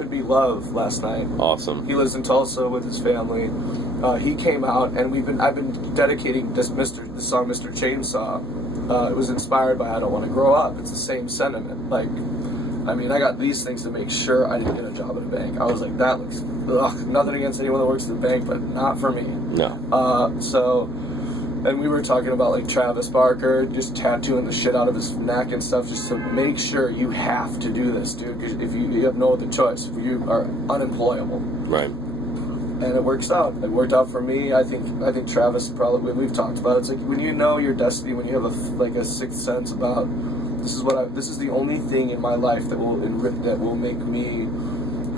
Could Be Love last night. Awesome. He lives in Tulsa with his family. He came out, and I've been dedicating the song Mr. Chainsaw. It was inspired by I Don't Want to Grow Up. It's the same sentiment. Like, I mean, I got these things to make sure I didn't get a job at a bank. I was like, that looks, nothing against anyone that works at the bank, but not for me. No. And we were talking about like Travis Barker just tattooing the shit out of his neck and stuff just to make sure you have to do this, dude, because if you have no other choice, you are unemployable. Right. And it works out. It worked out for me. I think Travis probably, we've talked about it. It's like when you know your destiny, when you have a sixth sense about this is the only thing in my life that will make me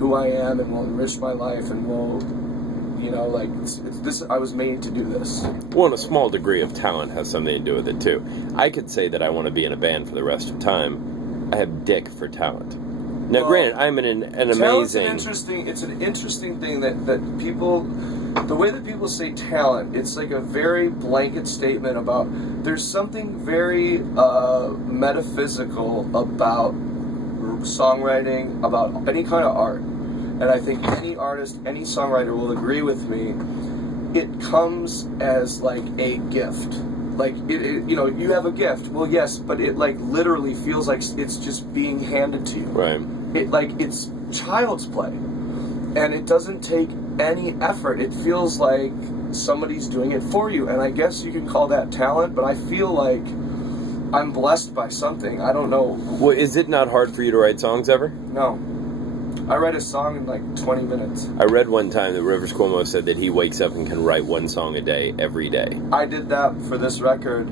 who I am and will enrich my life and will, you know, like it's this. I was made to do this. Well, and a small degree of talent has something to do with it too. I could say that I want to be in a band for the rest of time. I have dick for talent. Now, granted, I'm an amazing. It's an interesting thing that people, the way that people say talent, it's like a very blanket statement about. There's something very metaphysical about songwriting, about any kind of art, and I think any artist, any songwriter will agree with me. It comes as like a gift. Like, you know, you have a gift. Well, yes, but it, like, literally feels like it's just being handed to you. Right. It's child's play. And it doesn't take any effort. It feels like somebody's doing it for you. And I guess you can call that talent, but I feel like I'm blessed by something. I don't know. Well, is it not hard for you to write songs ever? No. I write a song in like 20 minutes. I read one time that Rivers Cuomo said that he wakes up and can write one song a day, every day. I did that for this record.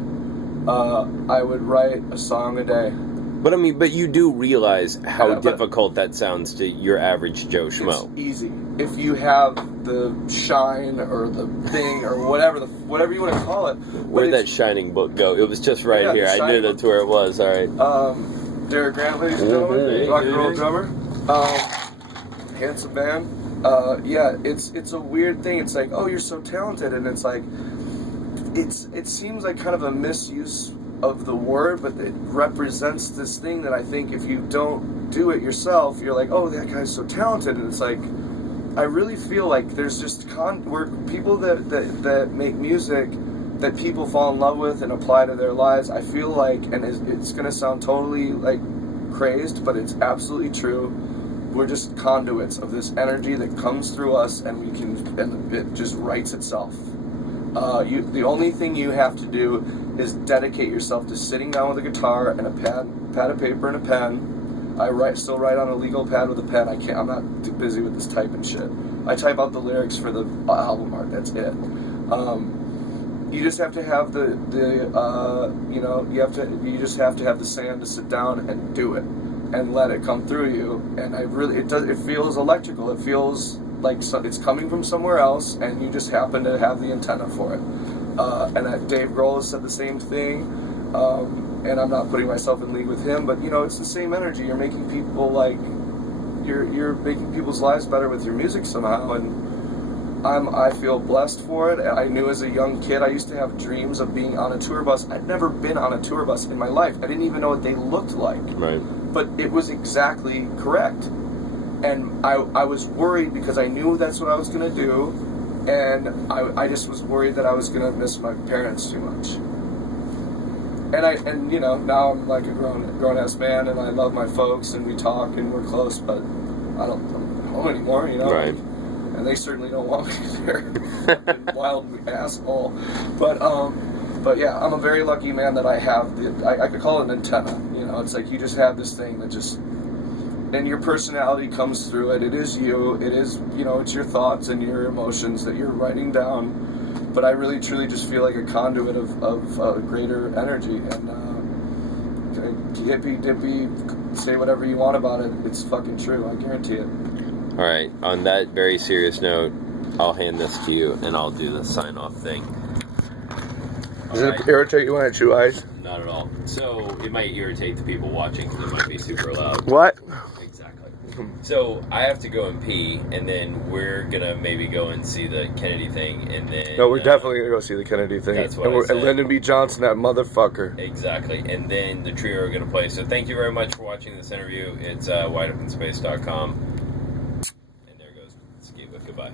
I would write a song a day. But I mean, but you do realize how difficult that sounds to your average Joe Schmo. It's easy. If you have the shine or the thing or whatever you want to call it. Where'd that shining book go? It was just right here. I knew that's where it was. All right. Derek Grant, ladies and gentlemen, rock and roll drummer. Handsome man. It's a weird thing. It's like, oh, you're so talented, and it's like, it seems like kind of a misuse of the word, but it represents this thing that I think if you don't do it yourself, you're like, oh, that guy's so talented, and it's like, I really feel like there's just where people that make music that people fall in love with and apply to their lives. I feel like, and it's gonna sound totally like crazed, but it's absolutely true. We're just conduits of this energy that comes through us, and it just writes itself. The only thing you have to do is dedicate yourself to sitting down with a guitar and a pad of paper and a pen. I still write on a legal pad with a pen. I'm not too busy with this typing shit. I type out the lyrics for the album art. That's it. You just have to have you just have to have the sand to sit down and do it. And let it come through you, and it feels electrical. It feels like it's coming from somewhere else, and you just happen to have the antenna for it. And Dave Grohl has said the same thing, and I'm not putting myself in league with him, but you know, it's the same energy. You're making people you're making people's lives better with your music somehow, and I feel blessed for it. I knew as a young kid I used to have dreams of being on a tour bus. I'd never been on a tour bus in my life. I didn't even know what they looked like. Right. But it was exactly correct. And I was worried because I knew that's what I was going to do, and I just was worried that I was going to miss my parents too much. And you know, now I'm like a grown-ass man, and I love my folks, and we talk, and we're close, but I don't know anymore, you know? Right. And they certainly don't want me there. Wild asshole. But yeah, I'm a very lucky man that I have I could call it an antenna. You know, it's like you just have this thing that just, and your personality comes through it. It is you. It is, you know, it's your thoughts and your emotions that you're writing down. But I really, truly just feel like a conduit of greater energy. And hippy dippy, say whatever you want about it. It's fucking true. I guarantee it. All right. On that very serious note, I'll hand this to you, and I'll do the sign-off thing. Does it irritate you when I chew ice? Not at all. So it might irritate the people watching because it might be super loud. What? Exactly. So I have to go and pee, and then we're gonna maybe go and see the Kennedy thing, and then. No, we're definitely gonna go see the Kennedy thing. That's what I said. And Lyndon B. Johnson, that motherfucker. Exactly, and then the trio are gonna play. So thank you very much for watching this interview. It's wideopinspace.com. Goodbye.